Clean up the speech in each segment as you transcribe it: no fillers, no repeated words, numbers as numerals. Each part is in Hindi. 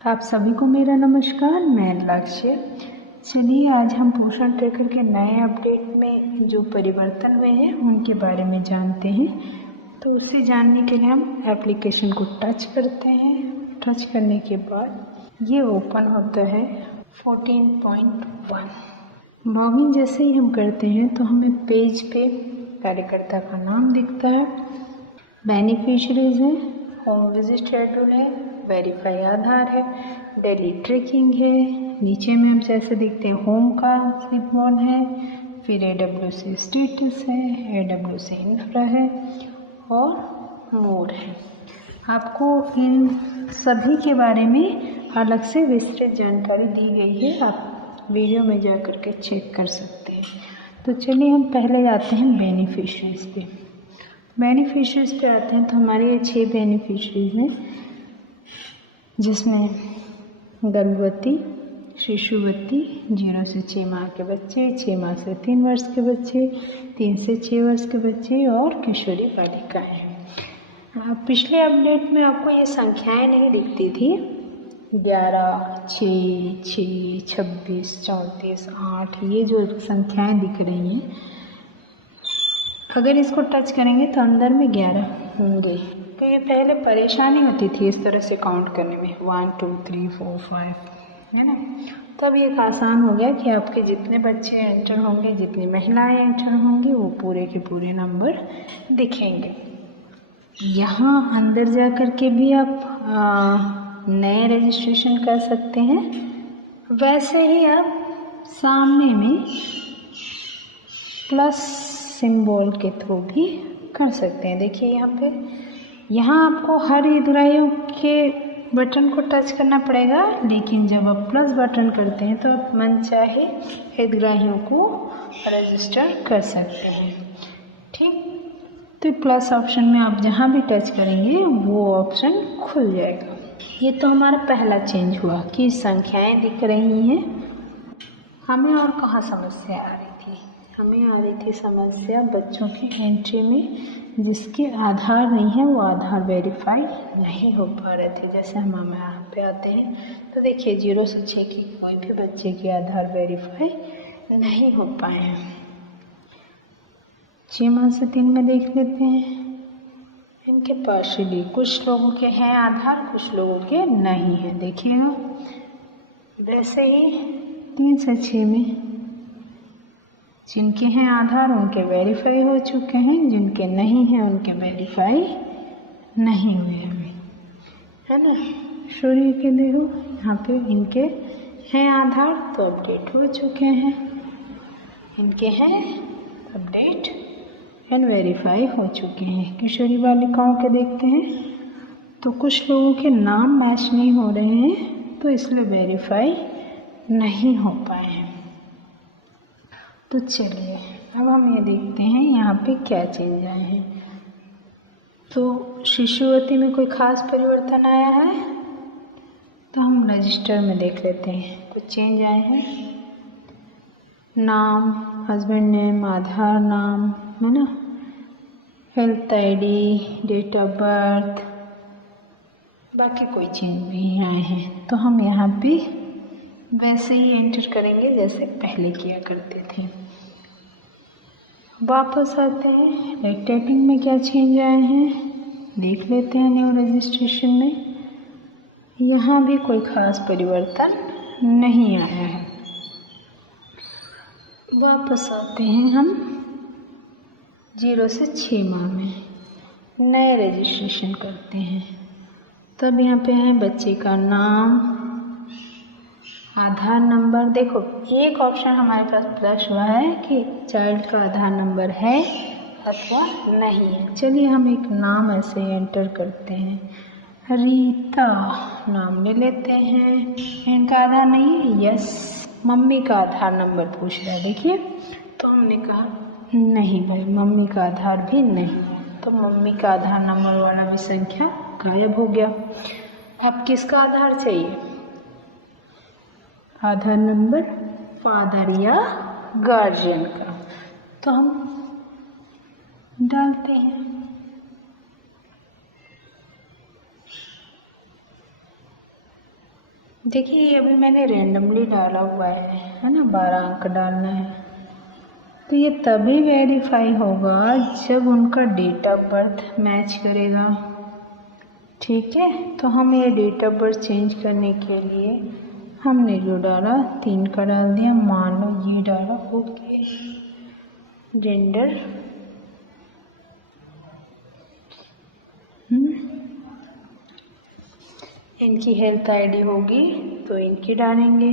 आप सभी को मेरा नमस्कार। मैं लक्ष्य। चलिए आज हम पोषण ट्रैकर के नए अपडेट में जो परिवर्तन हुए हैं उनके बारे में जानते हैं। तो उससे जानने के लिए हम एप्लीकेशन को टच करते हैं। टच करने के बाद ये ओपन होता है 14.1। लॉगिन जैसे ही हम करते हैं तो हमें पेज पे कार्यकर्ता का नाम दिखता है, बेनिफिशरीज है, होम विजिट शेड्यूल है, वेरीफाई आधार है, डेली ट्रैकिंग है। नीचे में हम जैसे देखते हैं होम का सिंबल है, फिर AWC स्टेटस है, AWC इंफ्रा है और मोर है। आपको इन सभी के बारे में अलग से विस्तृत जानकारी दी गई है, आप वीडियो में जा कर के चेक कर सकते हैं। तो चलिए हम पहले आते हैं बेनिफिशरीज पे। बेनिफिशरीज पे आते हैं तो हमारे ये 6 बेनिफिशरीज हैं, जिसमें गर्भवती, शिशुवती, 0 से 6 माह के बच्चे, 6 माह से 3 वर्ष के बच्चे, 3 से 6 वर्ष के बच्चे और किशोरी बालिकाएं हैं। पिछले अपडेट में आपको ये संख्याएं नहीं दिखती थी, 11, 6, 6, 26, 34, 8 ये जो संख्याएं दिख रही हैं, अगर इसको टच करेंगे तो अंदर में 11 होंगे। तो ये पहले परेशानी होती थी इस तरह से काउंट करने में, 1 2 3 4 5 है ना। तब ये आसान हो गया कि आपके जितने बच्चे एंटर होंगे, जितनी महिलाएं एंटर होंगी, वो पूरे के पूरे नंबर दिखेंगे। यहाँ अंदर जा कर के भी आप नए रजिस्ट्रेशन कर सकते हैं। वैसे ही आप सामने में प्लस सिंबल के थ्रू भी कर सकते हैं। देखिए यहाँ आपको हर हितग्राहियों के बटन को टच करना पड़ेगा, लेकिन जब आप प्लस बटन करते हैं तो आप मनचाहे हितग्राहियों को रजिस्टर कर सकते हैं। ठीक, तो प्लस ऑप्शन में आप जहाँ भी टच करेंगे वो ऑप्शन खुल जाएगा। ये तो हमारा पहला चेंज हुआ कि संख्याएं दिख रही हैं। हमें और कहाँ समस्या आ रही थी? हमें आ रही थी समस्या बच्चों की एंट्री में, जिसके आधार नहीं है वो आधार वेरीफाई नहीं हो पा रहे थे। जैसे हम यहाँ पे आते हैं तो देखिए 0 से 6 की कोई भी बच्चे के आधार वेरीफाई नहीं हो पाए हैं। 6 माह से 3 में देख लेते हैं, इनके पार्शियली कुछ लोगों के हैं आधार, कुछ लोगों के नहीं है। देखिएगा वैसे ही 3 से 6 में जिनके हैं आधार उनके वेरीफाई हो चुके हैं, जिनके नहीं हैं उनके वेरीफाई नहीं हुए हैं, है ना। सूर्य के देखो यहाँ पे इनके हैं आधार तो अपडेट हो चुके हैं, इनके हैं अपडेट एंड वेरीफाई हो चुके हैं। किशोरी बालिकाओं के देखते हैं तो कुछ लोगों के नाम मैच नहीं हो रहे हैं, तो इसलिए वेरीफाई नहीं हो पाए हैं। तो चलिए अब हम ये देखते हैं यहाँ पे क्या चेंज आए हैं। तो शिशुवती में कोई खास परिवर्तन आया है तो हम रजिस्टर में देख लेते हैं। कुछ चेंज आए हैं, नाम, हस्बैंड नेम, आधार नाम, है ना, health ID, date of birth, बाकी कोई चेंज नहीं आए हैं। तो हम यहाँ पे वैसे ही एंटर करेंगे जैसे पहले किया करते थे। वापस आते हैं, लैक्टेटिंग में क्या चेंज आए हैं देख लेते हैं। न्यू रजिस्ट्रेशन में यहाँ भी कोई खास परिवर्तन नहीं आया है। वापस आते हैं हम 0 से 6 माह में, नए रजिस्ट्रेशन करते हैं। तब यहाँ पे है बच्चे का नाम, आधार नंबर। देखो एक ऑप्शन हमारे पास प्लस हुआ है कि चाइल्ड का आधार नंबर है अथवा नहीं है। चलिए हम एक नाम ऐसे एंटर करते हैं, रीता नाम ले लेते हैं। इनका आधार नहीं है, यस। मम्मी का आधार नंबर पूछ रहा है, देखिए तो हमने कहा नहीं भाई, मम्मी का आधार भी नहीं, तो मम्मी का आधार नंबर वाला भी संख्या गायब हो गया। अब किसका आधार चाहिए? आधार नंबर फादर या गार्जियन का, तो हम डालते हैं। देखिए अभी मैंने रैंडमली डाला हुआ है ना, 12 अंक डालना है। तो ये तभी वेरीफाई होगा जब उनका डेट ऑफ बर्थ मैच करेगा। ठीक है, तो हम ये डेट ऑफ बर्थ चेंज करने के लिए हमने जो डाला 3 का डाल दिया, मान लो ये डाला ओके। जेंडर इनकी हेल्थ आईडी होगी तो इनकी डालेंगे।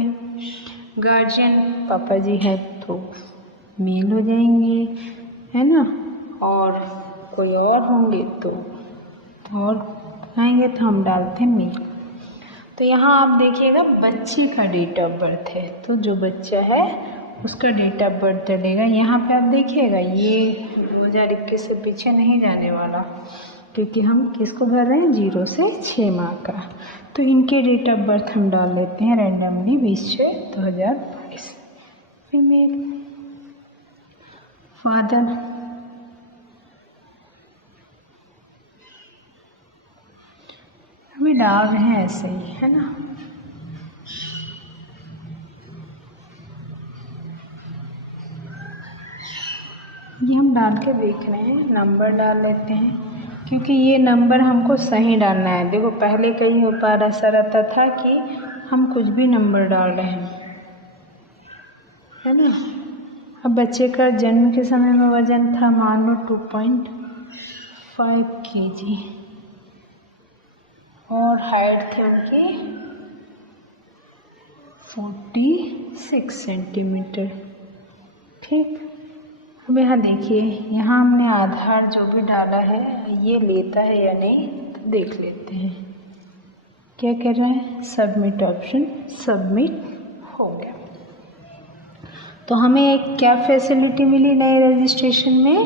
गार्जियन पापा जी है तो मेल हो जाएंगे, है ना, और कोई और होंगे तो और आएंगे तो हम डालते हैं मेल। तो यहाँ आप देखिएगा बच्चे का डेट ऑफ बर्थ है, तो जो बच्चा है उसका डेट ऑफ बर्थ डलेगा। यहाँ पे आप देखिएगा ये 2021 से पीछे नहीं जाने वाला, क्योंकि हम किसको भर रहे हैं, 0 से 6 माह का। तो इनके डेट ऑफ बर्थ हम डाल लेते हैं रैंडमली 20/6/2022। फीमेल, फादर, अभी डाल रहे हैं ऐसे ही, है ना। ये हम डाल के देख रहे हैं, नंबर डाल लेते हैं क्योंकि ये नंबर हमको सही डालना है। देखो पहले कई बार ऐसा रहता था कि हम कुछ भी नंबर डाल रहे हैं, है ना। अब बच्चे का जन्म के समय में वजन था मान लो 2.5 kg और हाइट थी उनकी 46 सेंटीमीटर। ठीक, अब यहाँ देखिए, यहाँ हमने आधार जो भी डाला है ये लेता है या नहीं, तो देख लेते हैं। क्या कर रहा है, सबमिट ऑप्शन, सबमिट हो गया। तो हमें एक क्या फैसिलिटी मिली नए रजिस्ट्रेशन में,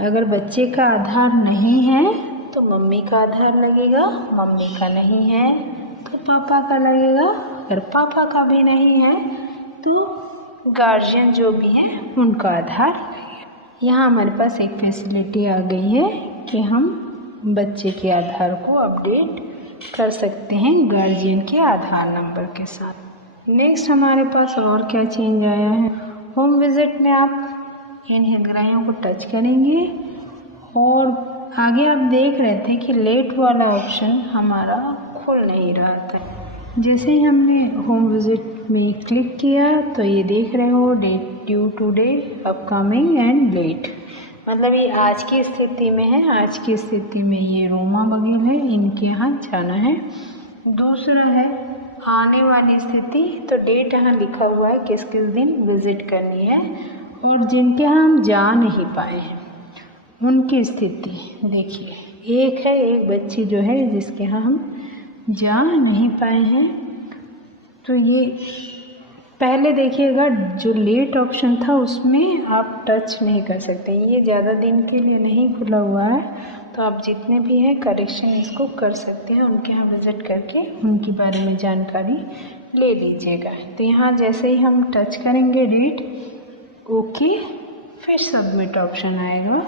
अगर बच्चे का आधार नहीं है तो मम्मी का आधार लगेगा, मम्मी का नहीं है तो पापा का लगेगा, अगर पापा का भी नहीं है तो गार्जियन जो भी है उनका आधार। यहाँ हमारे पास एक फैसिलिटी आ गई है कि हम बच्चे के आधार को अपडेट कर सकते हैं गार्जियन के आधार नंबर के साथ। नेक्स्ट हमारे पास और क्या चेंज आया है, होम विजिट में आप इन हितग्राहियों को टच करेंगे और आगे आप देख रहे थे कि लेट वाला ऑप्शन हमारा खुल नहीं रहा था। जैसे ही हमने होम विजिट में क्लिक किया तो ये देख रहे हो date due today, upcoming and late, मतलब ये आज की स्थिति में है। आज की स्थिति में ये रोमा बघेल है, इनके यहाँ जाना है। दूसरा है आने वाली स्थिति, तो डेट यहाँ लिखा हुआ है किस किस दिन विजिट करनी है, और जिनके यहाँ हम जा नहीं पाए हैं उनकी स्थिति देखिए। एक है, एक बच्ची जो है जिसके यहाँ हम जा नहीं पाए हैं, तो ये पहले देखिएगा जो लेट ऑप्शन था उसमें आप टच नहीं कर सकते, ये ज़्यादा दिन के लिए नहीं खुला हुआ है, तो आप जितने भी हैं करेक्शन इसको कर सकते हैं, उनके यहाँ विजिट करके उनके बारे में जानकारी ले लीजिएगा। तो यहाँ जैसे ही हम टच करेंगे डेट, ओके, फिर सबमिट ऑप्शन आएगा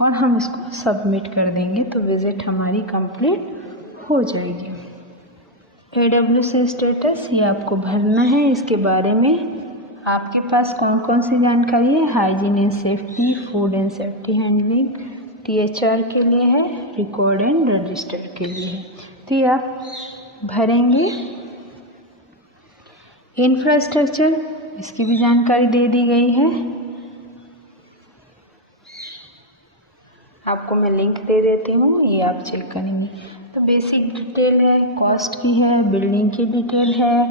और हम इसको सबमिट कर देंगे तो विजिट हमारी कंप्लीट हो जाएगी। AWC स्टेटस ये आपको भरना है, इसके बारे में आपके पास कौन कौन सी जानकारी है, hygiene and safety, food and safety handling, THR के लिए है, रिकॉर्ड एंड रजिस्टर के लिए है, तो ये आप भरेंगे। इंफ्रास्ट्रक्चर इसकी भी जानकारी दे दी गई है, आपको मैं लिंक दे देती हूँ, ये आप चेक करेंगे। तो बेसिक डिटेल है, कॉस्ट की है, बिल्डिंग की डिटेल है,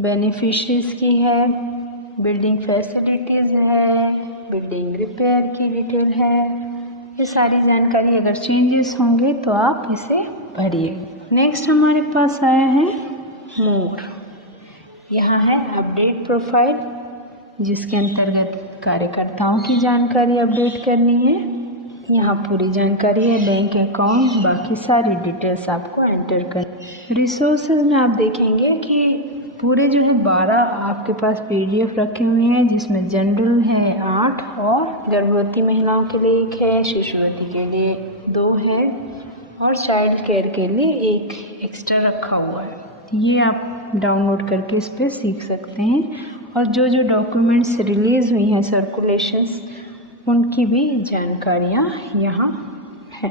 बेनिफिशरीज की है, बिल्डिंग फैसिलिटीज़ है, बिल्डिंग रिपेयर की डिटेल है, ये सारी जानकारी। अगर चेंजेस होंगे तो आप इसे भरिए। नेक्स्ट हमारे पास आया है मोड, यहाँ है अपडेट प्रोफाइल, जिसके अंतर्गत कार्यकर्ताओं की जानकारी अपडेट करनी है। यहाँ पूरी जानकारी है, बैंक अकाउंट, बाकी सारी डिटेल्स आपको एंटर कर। रिसोर्सेज में आप देखेंगे कि पूरे जो है 12 आपके पास PDF रखे हुए हैं, जिसमें जनरल है 8 और गर्भवती महिलाओं के लिए 1 है, शिशुवती के लिए 2 है और चाइल्ड केयर के लिए 1 एक्स्ट्रा रखा हुआ है। ये आप डाउनलोड करके इस पर सीख सकते हैं। और जो जो डॉक्यूमेंट्स रिलीज़ हुई हैं सर्कुलेशंस, उनकी भी जानकारियाँ यहाँ है।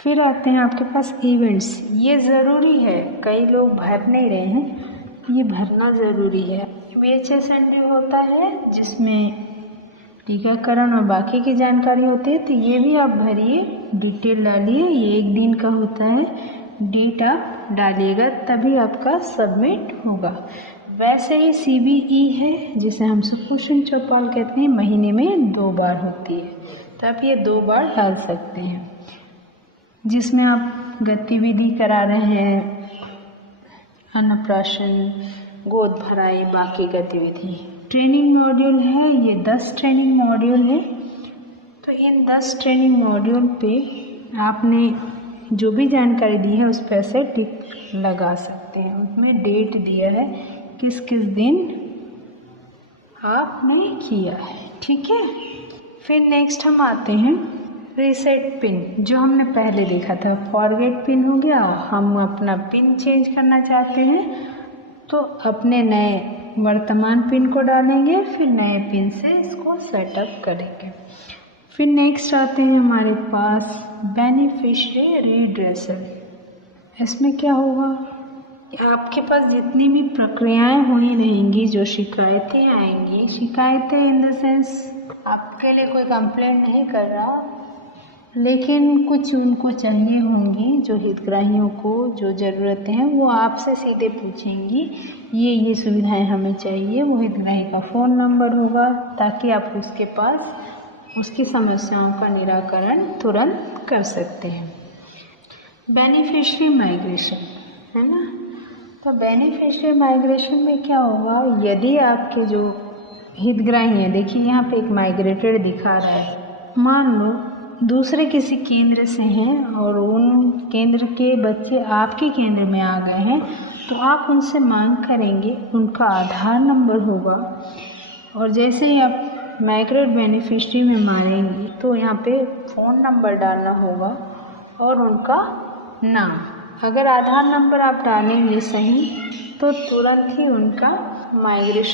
फिर आते हैं आपके पास इवेंट्स। ये ज़रूरी है, कई लोग भर नहीं रहे हैं, ये भरना ज़रूरी है। VHSND होता है जिसमें टीकाकरण और बाकी की जानकारी होती है, तो ये भी आप भरिए, डिटेल डालिए। ये 1 दिन का होता है, डेट आप डालिएगा तभी आपका सबमिट होगा। वैसे ही CBE है जिसे हम सुपोषण चौपाल कहते हैं, महीने में 2 बार होती है, तो आप ये 2 बार डाल सकते हैं, जिसमें आप गतिविधि करा रहे हैं, अन्नप्राशन, गोद भराई, बाकी गतिविधि। ट्रेनिंग मॉड्यूल है, ये 10 ट्रेनिंग मॉड्यूल है। तो इन 10 ट्रेनिंग मॉड्यूल पे आपने जो भी जानकारी दी है उस पर ऐसे टिक लगा सकते हैं। उसमें डेट दिया है किस किस दिन आपने किया है, ठीक है। फिर नेक्स्ट हम आते हैं रीसेट पिन, जो हमने पहले देखा था। फॉरगेट पिन हो गया, हम अपना पिन चेंज करना चाहते हैं तो अपने नए वर्तमान पिन को डालेंगे, फिर नए पिन से इसको सेटअप करेंगे। फिर नेक्स्ट आते हैं हमारे पास बेनिफिशियरी रिड्रेसल। इसमें क्या होगा, आपके पास जितनी भी प्रक्रियाएं हुई रहेंगी, जो शिकायतें आएंगी, शिकायतें इन द सेंस आपके लिए कोई कंप्लेंट नहीं कर रहा, लेकिन कुछ उनको चाहिए होंगी, जो हितग्राहियों को जो ज़रूरतें हैं वो आपसे सीधे पूछेंगी, ये सुविधाएं हमें चाहिए। वो हितग्राही का फ़ोन नंबर होगा ताकि आप उसके पास उसकी समस्याओं का निराकरण तुरंत कर सकते हैं। बेनिफिशियरी माइग्रेशन है ना, तो बेनिफिशियरी माइग्रेशन में क्या होगा, यदि आपके जो हितग्राही हैं, देखिए यहाँ पे एक माइग्रेटेड दिखा रहा है, मान लो दूसरे किसी केंद्र से हैं और उन केंद्र के बच्चे आपके केंद्र में आ गए हैं, तो आप उनसे मांग करेंगे, उनका आधार नंबर होगा, और जैसे ही आप माइग्रेट बेनिफिशियरी में मारेंगे तो यहाँ पे फ़ोन नंबर डालना होगा और उनका नाम। अगर आधार नंबर आप डालेंगे सही तो तुरंत ही उनका माइग्रेशन